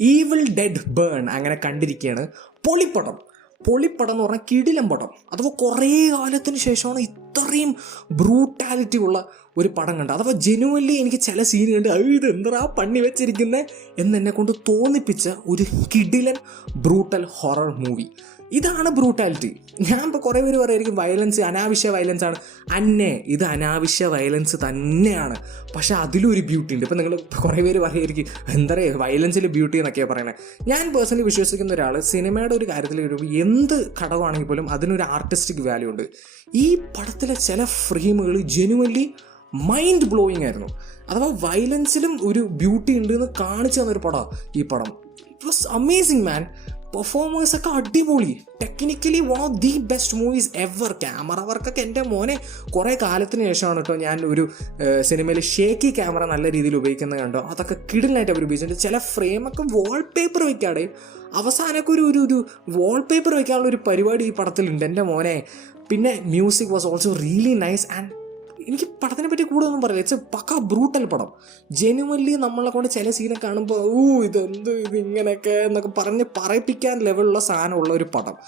Evil dead burn അങ്ങനെ കണ്ടിരിക്കുകയാണ്. പൊളിപ്പടം എന്ന് പറഞ്ഞാൽ കിടിലം പടം. അഥവാ കുറേ കാലത്തിന് ശേഷമാണ് ഇത്രയും ബ്രൂട്ടാലിറ്റി ഉള്ള ഒരു പടം കണ്ടത്. അഥവാ ജെനുവൻലി എനിക്ക് ചില സീൻ കണ്ട് ഇത് എന്താ പണി വെച്ചിരിക്കുന്നത് എന്നെ കൊണ്ട് തോന്നിപ്പിച്ച ഒരു കിടിലൻ ബ്രൂട്ടൽ ഹൊറർ മൂവി. ഇതാണ് ബ്രൂട്ടാലിറ്റി. ഞാൻ ഇപ്പോൾ കുറേ പേര് പറയുമായിരിക്കും വയലൻസ് അനാവശ്യ വയലൻസ് ആണ്. ഇത് അനാവശ്യ വയലൻസ് തന്നെയാണ്. പക്ഷേ അതിലും ഒരു ബ്യൂട്ടി ഉണ്ട്. ഇപ്പം നിങ്ങൾ കുറേ പേര് പറയുമായിരിക്കും എന്താ പറയുക വയലൻസിൽ ബ്യൂട്ടി എന്നൊക്കെയാണ് പറയുന്നത്. ഞാൻ പേഴ്സണലി വിശ്വസിക്കുന്ന ഒരാൾ സിനിമയുടെ ഒരു കാര്യത്തിൽ എന്ത് ഘടകമാണെങ്കിൽ പോലും അതിനൊരു ആർട്ടിസ്റ്റിക് വാല്യൂ ഉണ്ട്. ഈ പടത്തിലെ ചില ഫ്രെയിമുകൾ ജെനുവൻലി മൈൻഡ് ബ്ലോയിങ് ആയിരുന്നു. അഥവാ വയലൻസിലും ഒരു ബ്യൂട്ടി ഉണ്ട് എന്ന് കാണിച്ചു തന്നൊരു പടം ഈ പടം. ഇറ്റ് വാസ് അമേസിങ് മാൻ. പെർഫോമേഴ്സൊക്കെ അടിപൊളി. Technically one of the best movies ever. Camera വർക്കൊക്കെ എൻ്റെ മോനെ കുറേ കാലത്തിന് ശേഷമാണ് കേട്ടോ ഞാൻ ഒരു സിനിമയിൽ ഷേക്കി ക്യാമറ നല്ല രീതിയിൽ ഉപയോഗിക്കുന്നത് കണ്ടോ. അതൊക്കെ കിടിലായിട്ട് അവർ ഉപയോഗിച്ചിട്ടുണ്ട്. ചില ഫ്രെയിമൊക്കെ വാൾപേപ്പർ വയ്ക്കാടെ അവസാനമൊക്കെ ഒരു വാൾപേപ്പർ വയ്ക്കാനുള്ള ഒരു പരിപാടി ഈ പടത്തിലുണ്ട് എൻ്റെ മോനെ. പിന്നെ music was also really nice. And എനിക്ക് പടത്തിനെ പറ്റി കൂടുതലൊന്നും പറയില്ല. ഇറ്റ്സ് പക്ക ബ്രൂട്ടൽ പടം. ജെനുവൻലി നമ്മളെ കൊണ്ട് ചില സീനെ കാണുമ്പോൾ ഇതിങ്ങനെയൊക്കെ എന്നൊക്കെ പറയിപ്പിക്കാൻ ലെവലുള്ള സാധനമുള്ള ഒരു പടം.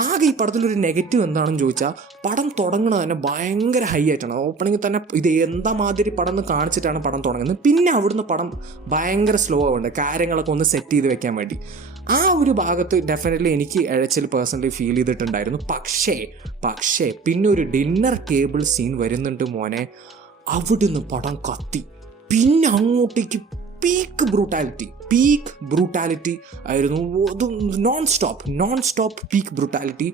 ആകെ ഈ പടത്തിലൊരു നെഗറ്റീവ് എന്താണെന്ന് ചോദിച്ചാൽ പടം തുടങ്ങുന്നത് തന്നെ ഭയങ്കര ഹൈ ആയിട്ടാണ്. ഓപ്പണിങ്ങിൽ തന്നെ ഇത് എന്താ മാതിരി പടം എന്ന് കാണിച്ചിട്ടാണ് പടം തുടങ്ങുന്നത്. പിന്നെ അവിടുന്ന് പടം ഭയങ്കര സ്ലോ ആവുന്നുണ്ട് കാര്യങ്ങളൊക്കെ ഒന്ന് സെറ്റ് ചെയ്ത് വെക്കാൻ വേണ്ടി. ആ ഒരു ഭാഗത്ത് ഡെഫിനറ്റ്ലി എനിക്ക് എഴച്ചിൽ പേഴ്സണലി ഫീൽ ചെയ്തിട്ടുണ്ടായിരുന്നു. പക്ഷേ പിന്നെ ഒരു ഡിന്നർ ടേബിൾ സീൻ വരുന്നുണ്ട് മോനെ. അവിടുന്ന് പടം കത്തി. പിന്നെ അങ്ങോട്ടേക്ക് പീക്ക് ബ്രൂട്ടാലിറ്റി ആയിരുന്നു. അത് നോൺ സ്റ്റോപ്പ് പീക്ക് ബ്രൂട്ടാലിറ്റി.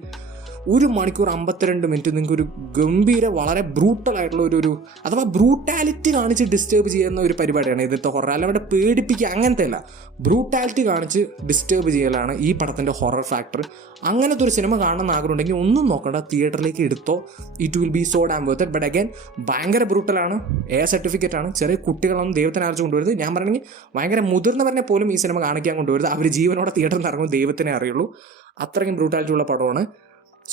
1 മണിക്കൂർ 52 മിനിറ്റ് നിങ്ങൾക്ക് ഒരു ഗംഭീര വളരെ ബ്രൂട്ടലായിട്ടുള്ള ഒരു അഥവാ ബ്രൂട്ടാലിറ്റി കാണിച്ച് ഡിസ്റ്റർബ് ചെയ്യുന്ന ഒരു പരിപാടിയാണ് ഇതിലത്തെ ഹൊറർ. അല്ലാതെ പേടിപ്പിക്കുക അങ്ങനത്തെ അല്ല, ബ്രൂട്ടാലിറ്റി കാണിച്ച് ഡിസ്റ്റർബ് ചെയ്യലാണ് ഈ പടത്തിൻ്റെ ഹൊറർ ഫാക്ടർ. അങ്ങനത്തെ ഒരു സിനിമ കാണണമെന്ന് ആഗ്രഹം ഉണ്ടെങ്കിൽ ഒന്നും നോക്കണ്ട, തിയേറ്ററിലേക്ക് എടുത്തോ. It will be so dam worth it. But again ഭയങ്കര ബ്രൂട്ടലാണ്. സർട്ടിഫിക്കറ്റ് ആണ്. ചെറിയ കുട്ടികളൊന്നും ദൈവത്തിനെ അറിയിച്ച് കൊണ്ടുവരുന്നത്. ഞാൻ പറയണമെങ്കിൽ ഭയങ്കര മുതിർന്നവരെ പോലും ഈ സിനിമ കാണിക്കാൻ കൊണ്ടുവരുന്നത്. അവർ ജീവനോടെ തിയേറ്ററിൽ നിന്ന് ഇറങ്ങും ദൈവത്തിനെ അറിയുള്ളൂ. അത്രയും ബ്രൂട്ടാലിറ്റി ഉള്ള പടമാണ്.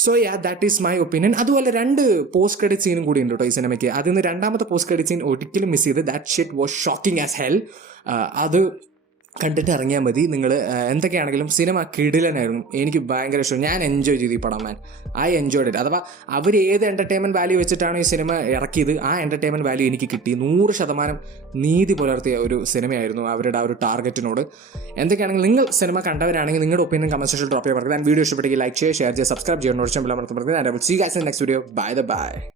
So that is my opinion. അതുപോലെ 2 പോസ്റ്റ് ക്രെഡിറ്റ് സീനും കൂടി ഉണ്ട് കേട്ടോ ഈ സിനിമയ്ക്ക്. അതിൽ നിന്ന് 2ാമത്തെ പോസ്റ്റ് ക്രെഡിറ്റ് സീൻ ഒരിക്കലും മിസ് ചെയ്ത്. That shit was shocking as hell. അത് കണ്ടിട്ട് ഇറങ്ങിയാൽ മതി നിങ്ങൾ. എന്തൊക്കെയാണെങ്കിലും സിനിമ കിടിലനായിരുന്നു. എനിക്ക് ഭയങ്കര ഇഷ്ടം. ഞാൻ എൻജോയ് ചെയ്തു ഈ പടം. I enjoyed it. അഥവാ അവർ ഏത് എൻ്റർടൈൻമെൻറ്റ് വാല്യൂ വെച്ചിട്ടാണ് ഈ സിനിമ ഇറക്കിയത് ആ എൻ്റർടൈൻമെൻറ്റ് വാല്യൂ എനിക്ക് കിട്ടി. 100% നീതി പുലർത്തിയ ഒരു സിനിമയായിരുന്നു അവരുടെ ആ ഒരു ടാർഗറ്റിനോട്. എന്തൊക്കെയാണെങ്കിൽ നിങ്ങൾ സിനിമ കണ്ടവരാണെങ്കിൽ നിങ്ങളുടെ ഒപ്പീനിയൻ കമന്റ് സെക്ഷനിൽ ഡ്രോപ്പ് ചെയ്യാൻ പറയുന്നത്. വീഡിയോ ഇഷ്ടപ്പെട്ടെങ്കിൽ ലൈക്ക് ചെയ്യുക, ഷെയർ ചെയ്യുക, സബ്സ്ക്രൈബ് ചെയ്യുക, നോട്ടിഫിക്കേഷൻ ബെൽ അമർത്തുന്നത്. And I will see you guys in next video. By.